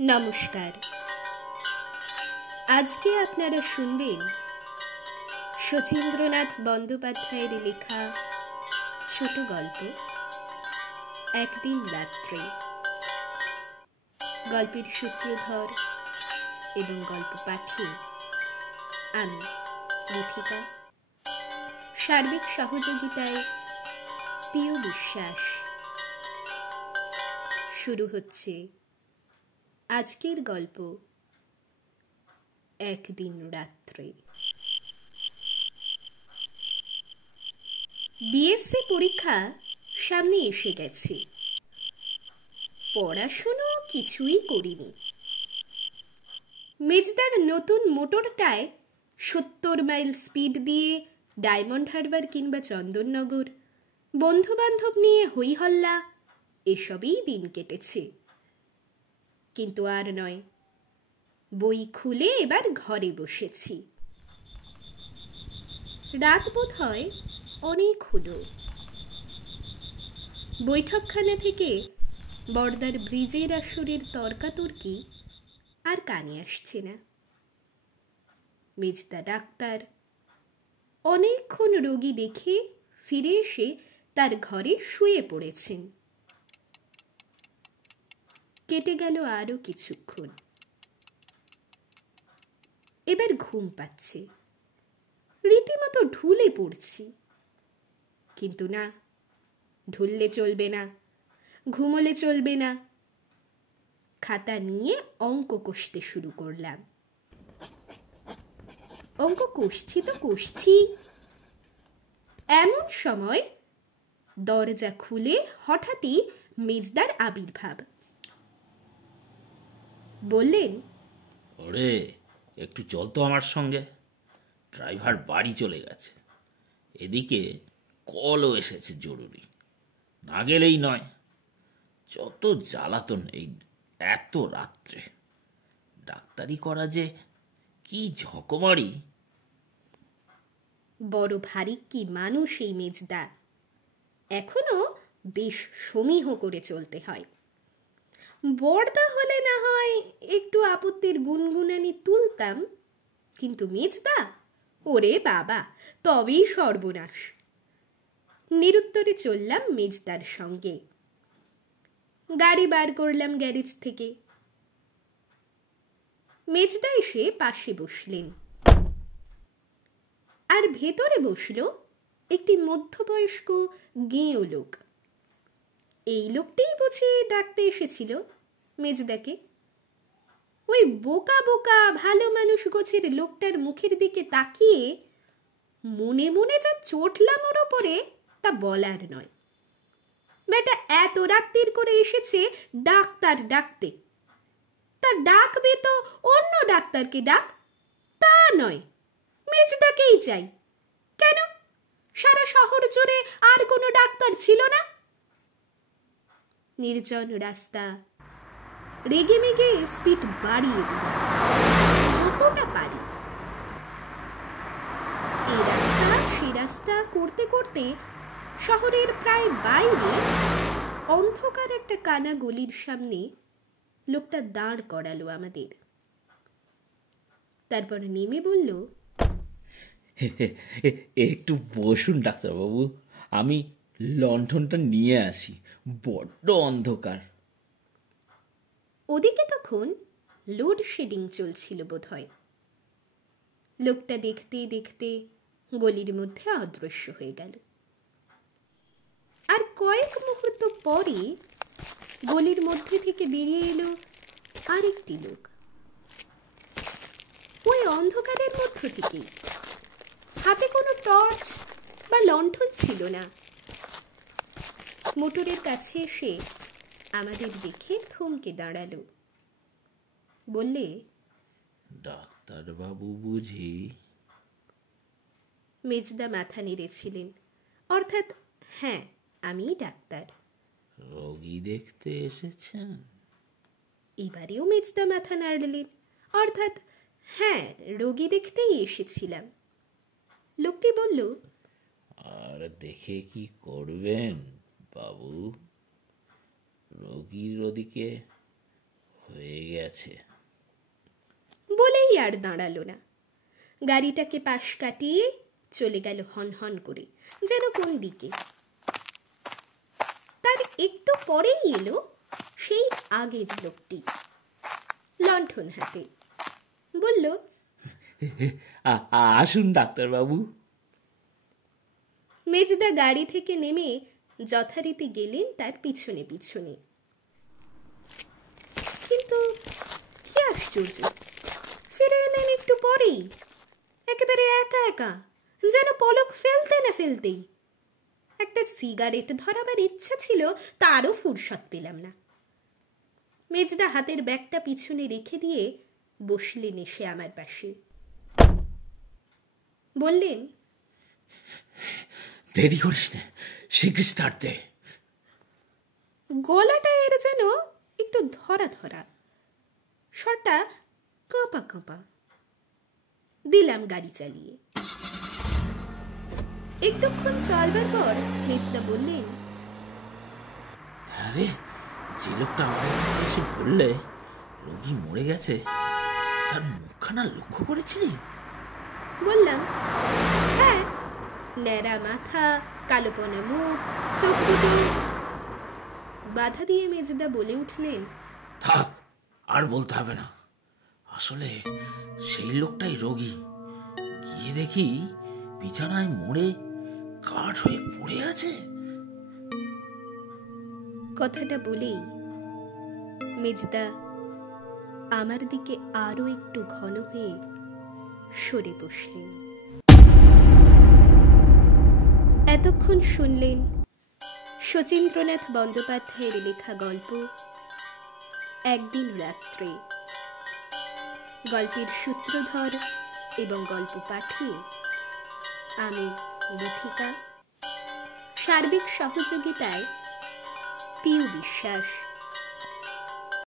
নমস্কার। আজকে আপনারা শুনবেন শচীন্দ্রনাথ বন্দ্যোপাধ্যায়ের লেখা ছোট গল্প একদিন রাত্রে। গল্পের সূত্রধর এবং গল্প পাঠে আমি মিথিকা, সার্বিক সহযোগিতায় পিউ বিশ্বাস। শুরু হচ্ছে আজকের গল্প একদিন রাত্রে। বিএসসি পরীক্ষা সামনে এসে গেছে। পড়াশুনো কিছুই করিনি। মেজদার নতুন মোটরটায় 70 মাইল স্পিড দিয়ে ডায়মন্ড হারবার কিংবা চন্দননগর, বন্ধু বান্ধব নিয়ে হই হল্লা, এসবই দিন কেটেছে। কিন্তু আর নয়, বই খুলে এবার ঘরে বসেছি। রাত বোধ হয় অনেক হলো। বৈঠকখানা থেকে বর্দার ব্রিজের আসরের তর্কাতর্কি আর কানে আসছে না। মেজদা ডাক্তার অনেকক্ষণ রোগী দেখে ফিরে এসে তার ঘরে শুয়ে পড়েছেন। কেটে গেল আরো কিছুক্ষণ। এবার ঘুম পাচ্ছে, রীতিমতো ঢুলে পড়ছি। কিন্তু না, ঢুললে চলবে না, ঘুমোলে চলবে না। খাতা নিয়ে অঙ্ক কষতে শুরু করলাম। অঙ্ক কষছি। এমন সময় দরজা খুলে হঠাৎই মেজদার আবির্ভাব। বললেন, ওরে একটু চল তো আমার সঙ্গে, ড্রাইভার বাড়ি চলে গেছে, এদিকে কলও এসেছে জরুরি, না গেলেই নয়। যত জ্বালাতন এই এত রাত্রে, ডাক্তারি করা যে কি ঝকমারি। বড় ভারী কি মানুষ এই মেজদা। এখনো বেশ সমীহ করে চলতে হয়। বর্দা হলে না হয় একটু আপত্তির গুনগুনানি তুলতাম, কিন্তু মেজদা, ওরে বাবা, তবেই সর্বনাশ। নিরুত্তরে চললাম মেজদার সঙ্গে। গাড়ি বার করলাম গ্যারেজ থেকে। মেজদা এসে পাশে বসলেন, আর ভেতরে বসল একটি মধ্যবয়স্ক গেঁয়ো লোক। এই লোকটিই বুঝি ডাকতে এসেছিল মেজদাকে। ওই বোকা বোকা ভালো মানুষ গোছের লোকটার মুখের দিকে তাকিয়ে মনে মনে যা চটলাম ওর ওপরে, তা বলার নয়। বেটা এত রাত্তির করে এসেছে ডাক্তার ডাকতে, তা ডাকবে তো অন্য ডাক্তারকে ডাক, তা নয়, মেজদাকেই চাই। কেন, সারা শহর জুড়ে আর কোনো ডাক্তার ছিল না? নির্জন রাস্তা, রেগে মেগে স্পিড বাড়িয়ে দিলাম যতটা পারি। এই রাস্তা সে রাস্তা করতে করতে শহরের প্রায় বাইরে অন্ধকার একটা কানা গলির সামনে লোকটা দাঁড় করালো আমাদের। তারপর নেমে বলল, একটু বসুন ডাক্তারবাবু, আমি লণ্ঠনটা নিয়ে আসি, বড্ড অন্ধকার। ওদিকে তখন লোডশেডিং চলছিল বোধহয়। লোকটা দেখতে দেখতে গলির মধ্যে অদৃশ্য হয়ে গেল। আর কয়েক মুহূর্ত পরে গলির মধ্যে থেকে বেরিয়ে এলো আরেকটি লোক। ওই অন্ধকারের মধ্য থেকেই। হাতে কোনো টর্চ বা লণ্ঠন ছিল না। মোটরের কাছে এসে আমাদের দেখে থমকে দাঁড়ালো। বললে, ডাক্তারবাবু বুঝি? মেজদা মাথা নেড়েছিলেন, অর্থাৎ হ্যাঁ, আমি ডাক্তার। রোগী দেখতে এসেছেন? এবারেও মেজদা মাথা নাড়লেন, অর্থাৎ হ্যাঁ, রোগী দেখতেই এসেছিলাম। লোকটি বলল, আর দেখে কি করবেন বাবু? রোগীর ওদিকে হয়ে গেছে। বলেই আর দাঁড়ালো না, গাড়িটাকে পাশ কাটিয়ে চলে গেল হন হন করে, যেন কোন দিকে। তার একটু পরেই এলো সেই আগের লোকটি, লণ্ঠন হাতে। বলল, আসুন ডাক্তারবাবু। মেজদা গাড়ি থেকে নেমে যথারীতি গেলেন তার পিছনে পিছনে। কিন্তু কি আশ্চর্য, ফিরে এলেন একটু পরেই, একেবারে একা একা, যেন পলক ফেলতে না ফেলতেই। একটা সিগারেট ধরাবার ইচ্ছা ছিল, তারও ফুরসত পেলাম না। মেজদা হাতের ব্যাগটা পিছনে রেখে দিয়ে বসলেন এসে আমার পাশে। বললেন, দেরি করিস না, শীঘ্র স্টার্ট দে। গলাটা এর যেন একটু ধরা ধরা, স্বরটা কাঁপা কাঁপা। দিলাম গাড়ি চালিয়ে। একটুক্ষণ চলবার পর মেজদা বললেন, আরে, যে লোকটা আমার কাছে এসে বললে রোগী মরে গেছে, তার মুখখানা লক্ষ্য করেছিলি? বললাম, হ্যাঁ, ন্যাড়া মাথা, কালোপনা মুখ, চোখ দুটো। বাধা দিয়ে মেজদা বলে উঠলেন, থাক, আর বলতে হবে না। আসলে সেই লোকটাই রোগী। গিয়ে দেখি বিছানায় মরে কাঠ হয়ে পড়ে আছে। কথাটা বলেই মেজদা আমার দিকে আরো একটু ঘন হয়ে সরে বসলেন। এতক্ষণ শুনলেন শচীন্দ্রনাথ বন্দ্যোপাধ্যায়ের লেখা গল্প একদিন রাত্রে। গল্পের সূত্রধর এবং গল্প পাঠিয়ে আমি বিথিকা, সার্বিক সহযোগিতায় পিউ বিশ্বাস।